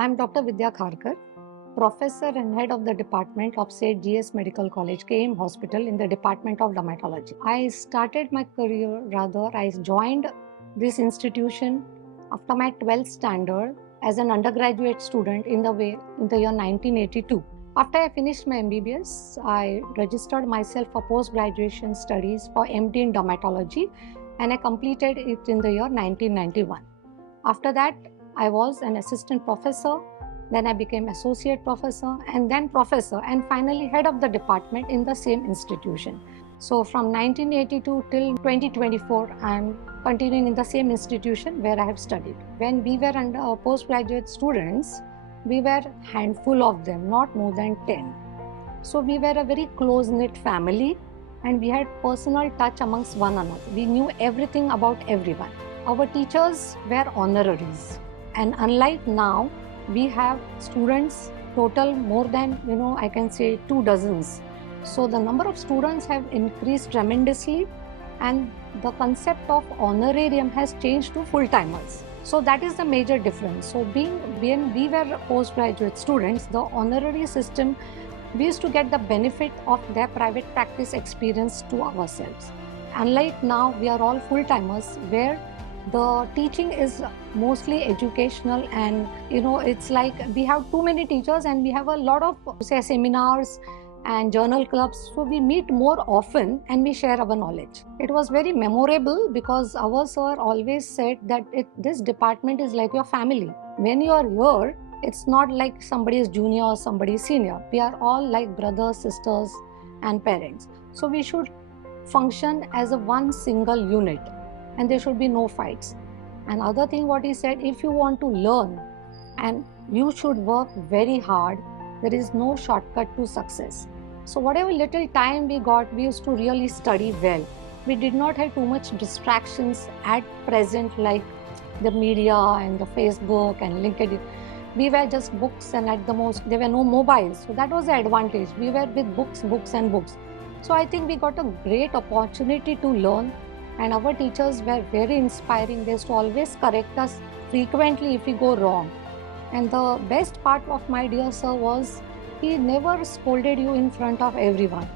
I'm Dr. Vidya Kharkar, Professor and Head of the Department of St. GS Medical College, KM Hospital in the Department of Dermatology. I started my career, I joined this institution after my 12th standard as an undergraduate student in the year 1982. After I finished my MBBS, I registered myself for post-graduation studies for MD in dermatology and I completed it in the year 1991. After that, I was an assistant professor, then I became associate professor and then professor and finally head of the department in the same institution. So from 1982 till 2024, I am continuing in the same institution where I have studied. When we were under postgraduate students, we were a handful of them, not more than 10. So we were a very close-knit family and we had personal touch amongst one another. We knew everything about everyone. Our teachers were honoraries, and unlike now, we have students total more than, I can say 2 dozens. So the number of students have increased tremendously and the concept of honorarium has changed to full-timers. So that is the major difference. So when we were postgraduate students, the honorary system, we used to get the benefit of their private practice experience to ourselves. Unlike now, we are all full-timers where the teaching is mostly educational and it's like we have too many teachers and we have a lot of seminars and journal clubs, so we meet more often and we share our knowledge. It was very memorable because our sir always said that this department is like your family. When you are here, it's not like somebody is junior or somebody is senior. We are all like brothers, sisters and parents. So we should function as a one single unit and there should be no fights. Another thing what he said, if you want to learn and you should work very hard, there is no shortcut to success. So whatever little time we got, we used to really study well. We did not have too much distractions at present like the media and the Facebook and LinkedIn. We were just books and at the most there were no mobiles. So that was the advantage. We were with books and books. So I think we got a great opportunity to learn and our teachers were very inspiring. They used to always correct us frequently if we go wrong. And the best part of my dear sir was he never scolded you in front of everyone.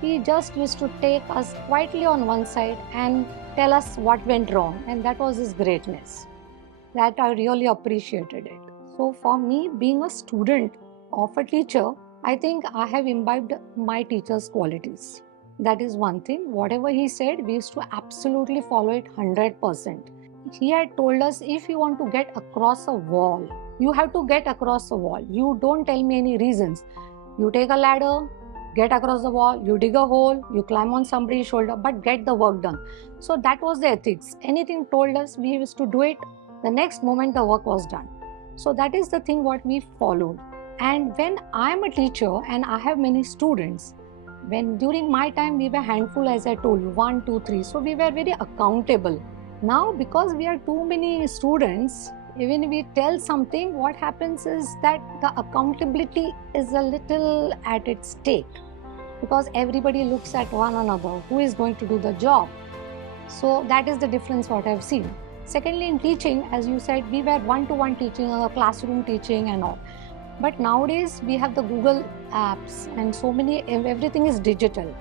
He just used to take us quietly on one side and tell us what went wrong, and that was his greatness. That I really appreciated it. So for me, being a student of a teacher, I think I have imbibed my teacher's qualities. That is one thing. Whatever he said, we used to absolutely follow it 100%. He had told us if you want to get across a wall, you have to get across the wall. You don't tell me any reasons. You take a ladder, get across the wall, you dig a hole, you climb on somebody's shoulder, but get the work done. So that was the ethics. Anything told us, we used to do it. The next moment the work was done. So that is the thing what we followed. And when I am a teacher and I have many students, when during my time we were handful, as I told you, 1, 2, 3. So we were very accountable. Now because we are too many students, even if we tell something, what happens is that the accountability is a little at its stake because everybody looks at one another, who is going to do the job. So that is the difference what I've seen. Secondly, in teaching, as you said, we were one-to-one teaching, classroom teaching and all. But nowadays we have the Google apps and so many, everything is digital.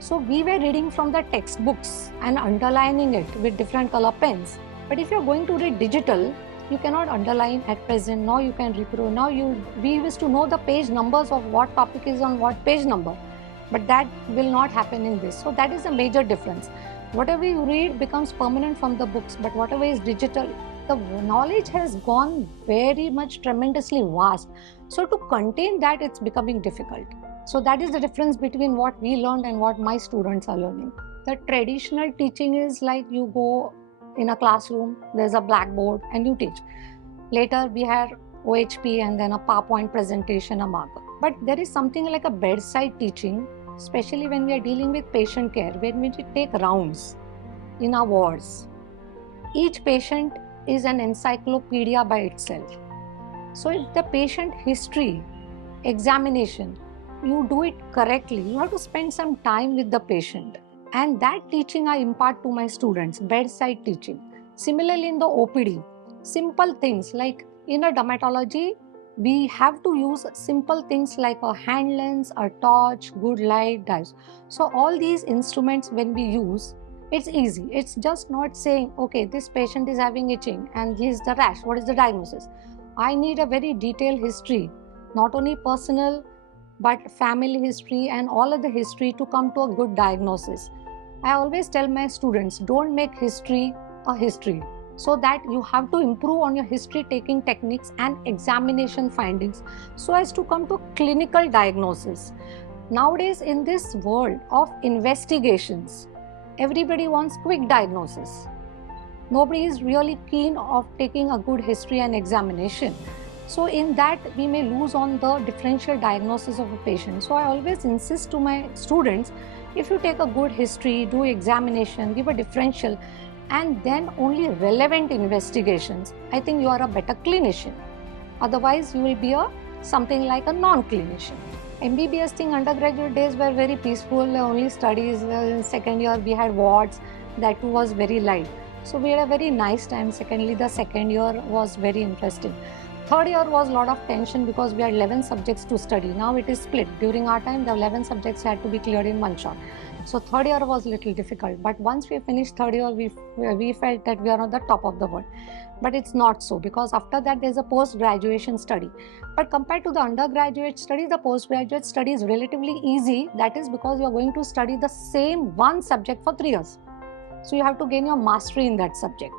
So we were reading from the textbooks and underlining it with different color pens. But if you're going to read digital, you cannot underline at present, nor you can reprove. Now we used to know the page numbers of what topic is on what page number. But that will not happen in this. So that is a major difference. Whatever you read becomes permanent from the books, but whatever is digital, the knowledge has gone very much tremendously vast. So to contain that, it's becoming difficult. So that is the difference between what we learned and what my students are learning. The traditional teaching is like you go in a classroom, there's a blackboard and you teach. Later we have OHP and then a PowerPoint presentation, a marker. But there is something like a bedside teaching, especially when we are dealing with patient care, when we take rounds in our wards. Each patient is an encyclopedia by itself. So if the patient history, examination, you do it correctly, you have to spend some time with the patient. And that teaching I impart to my students, bedside teaching. Similarly in the OPD, simple things like In a dermatology, we have to use simple things like a hand lens, a torch, good light, dyes. So all these instruments when we use, it's easy. It's just not saying, okay, this patient is having itching and here's the rash. What is the diagnosis? I need a very detailed history, not only personal, but family history and all of the history to come to a good diagnosis. I always tell my students, don't make history a history, so that you have to improve on your history taking techniques and examination findings so as to come to clinical diagnosis. Nowadays, in this world of investigations, everybody wants quick diagnosis. Nobody is really keen of taking a good history and examination. So in that, we may lose on the differential diagnosis of a patient. So I always insist to my students, if you take a good history, do examination, give a differential, and then only relevant investigations, I think you are a better clinician. Otherwise, you will be something like a non-clinician. MBBS thing, undergraduate days were very peaceful, only studies. In second year, we had wards, that too was very light. So we had a very nice time. Secondly, the second year was very interesting. Third year was a lot of tension because we had 11 subjects to study. Now it is split. During our time, the 11 subjects had to be cleared in one shot. So third year was a little difficult. But once we finished third year, we felt that we are on the top of the world. But it's not so, because after that there's a post-graduation study. But compared to the undergraduate study, the postgraduate study is relatively easy. That is because you are going to study the same one subject for 3 years. So you have to gain your mastery in that subject.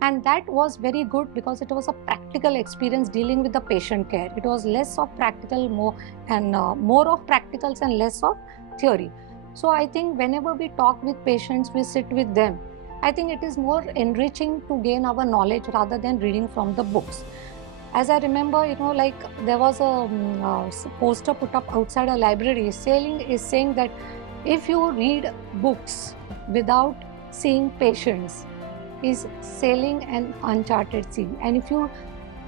And that was very good because it was a practical experience dealing with the patient care. It was less of practical, more of practicals and less of theory. So I think whenever we talk with patients, we sit with them, I think it is more enriching to gain our knowledge rather than reading from the books. As I remember, like there was a poster put up outside a library saying that if you read books without seeing patients, is sailing an uncharted sea. And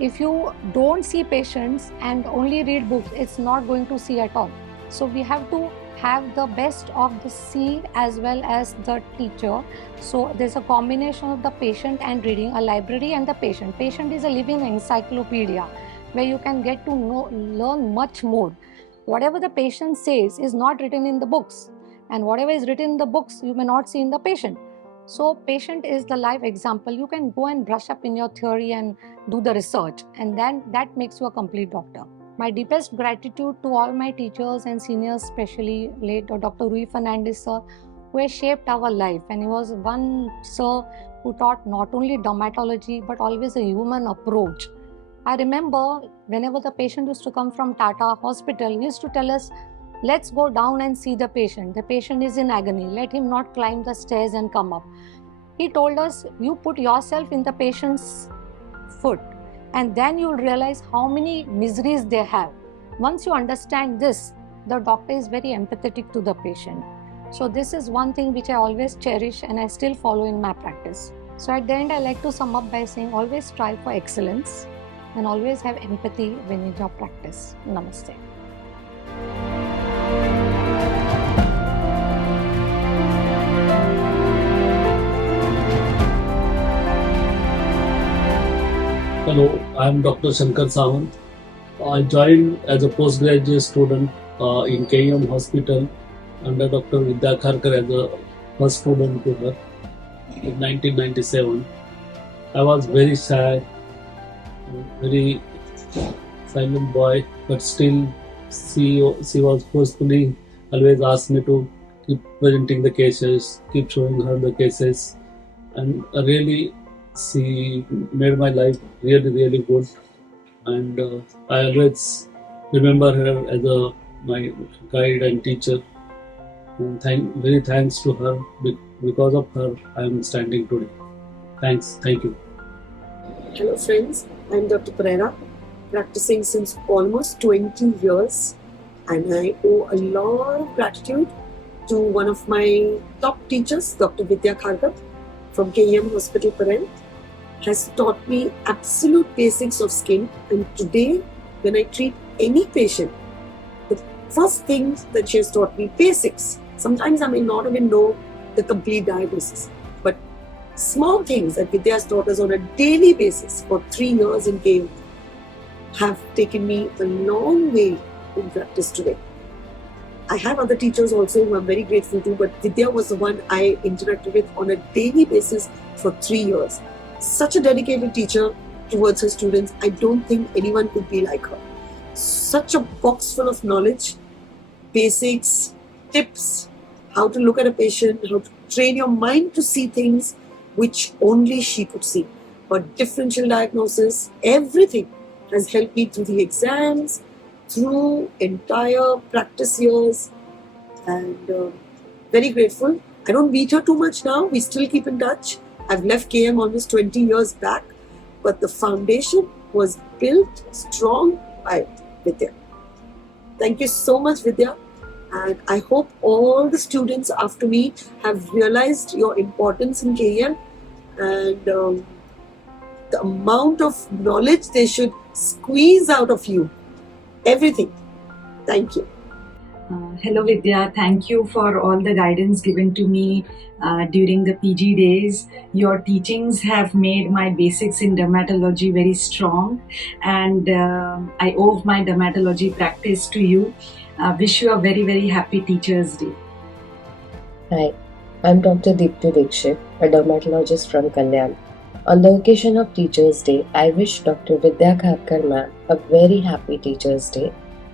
if you don't see patients and only read books, it's not going to see at all. So we have to have the best of the sea as well as the teacher. So there's a combination of the patient and reading, a library and the patient. Patient is a living encyclopedia where you can get to learn much more. Whatever the patient says is not written in the books, and whatever is written in the books you may not see in the patient. So patient is the live example. You can go and brush up in your theory and do the research, and then that makes you a complete doctor. My deepest gratitude to all my teachers and seniors, especially late Dr. Rui Fernandez sir, who has shaped our life. And he was one sir who taught not only dermatology but always a human approach. I remember whenever the patient used to come from Tata Hospital, he used to tell us, let's go down and see the patient. The patient is in agony. Let him not climb the stairs and come up. He told us, you put yourself in the patient's foot and then you'll realize how many miseries they have. Once you understand this, the doctor is very empathetic to the patient. So this is one thing which I always cherish and I still follow in my practice. So at the end, I like to sum up by saying always strive for excellence and always have empathy when in your practice. Namaste. Hello, I am Dr. Shankar Sawant. I joined as a postgraduate student in KEM Hospital under Dr. Vidya Kharkar as a first student to her in 1997. I was very shy, very silent boy, but still she was forcefully always asked me to keep presenting the cases, keep showing her the cases, and really she made my life really, really good. And I always remember her as my guide and teacher. And very thanks to her. Because of her, I am standing today. Thanks. Thank you. Hello friends, I am Dr. Pereira, practicing since almost 20 years, and I owe a lot of gratitude to one of my top teachers, Dr. Vidya Kharkar from KEM Hospital, Parent, has taught me absolute basics of skin. And today, when I treat any patient, the first thing that she has taught me, basics. Sometimes I may not even know the complete diagnosis, but small things that Vidya has taught us on a daily basis for 3 years in KEM have taken me a long way in practice today. I have other teachers also who I'm very grateful to, but Vidya was the one I interacted with on a daily basis for 3 years. Such a dedicated teacher towards her students. I don't think anyone could be like her. Such a box full of knowledge, basics, tips, how to look at a patient, how to train your mind to see things which only she could see. But differential diagnosis, everything has helped me through the exams, through entire practice years, and very grateful. I don't meet her too much now. We still keep in touch. I've left KM almost 20 years back, but the foundation was built strong by Vidya. Thank you so much, Vidya. And I hope all the students after me have realized your importance in KM and the amount of knowledge they should squeeze out of you. Everything. Thank you. Hello Vidya, thank you for all the guidance given to me during the PG days. Your teachings have made my basics in dermatology very strong, and I owe my dermatology practice to you. Wish you a very, very happy Teachers' Day. Hi, I'm Dr. Deepti Dikshit, a dermatologist from Kalyan. On the occasion of Teachers' Day, I wish Dr. Vidya Kharkar ma'am a very happy Teachers' Day.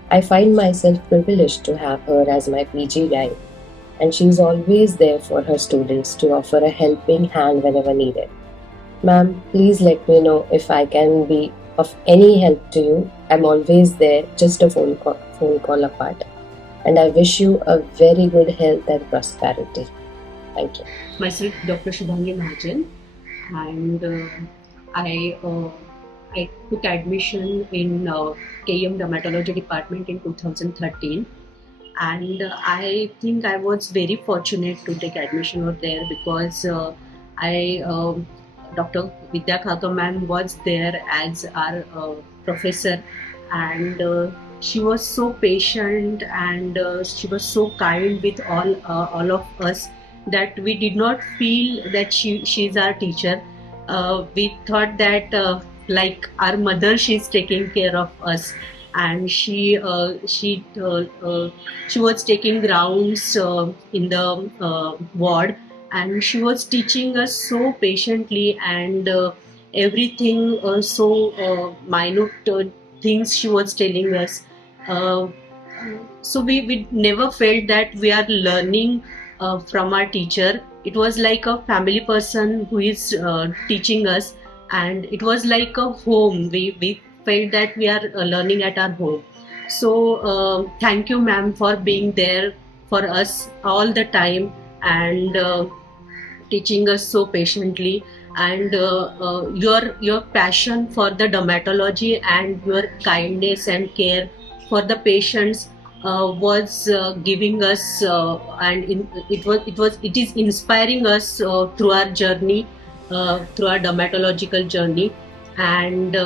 I find myself privileged to have her as my PG guide, and she's always there for her students to offer a helping hand whenever needed. Ma'am, please let me know if I can be of any help to you. I'm always there, just a phone call apart. And I wish you a very good health and prosperity. Thank you. Myself, Dr. Shubhangi Mahajan, and I took admission in KM Dermatology Department in 2013, and I think I was very fortunate to take admission over there because Dr. Vidya Kharkar ma'am was there as our professor, and she was so patient and she was so kind with all of us that we did not feel that she's our teacher. We thought that like our mother, she's taking care of us, and she was taking rounds in the ward, and she was teaching us so patiently, and everything so minute things she was telling us. So we never felt that we are learning from our teacher. It was like a family person who is teaching us, and it was like a home. We felt that we are learning at our home. So thank you, ma'am, for being there for us all the time and teaching us so patiently. And your passion for the dermatology and your kindness and care for the patients was giving us it is inspiring us through our journey, through our dermatological journey, and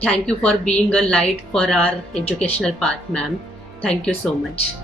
thank you for being a light for our educational path, ma'am. Thank you so much.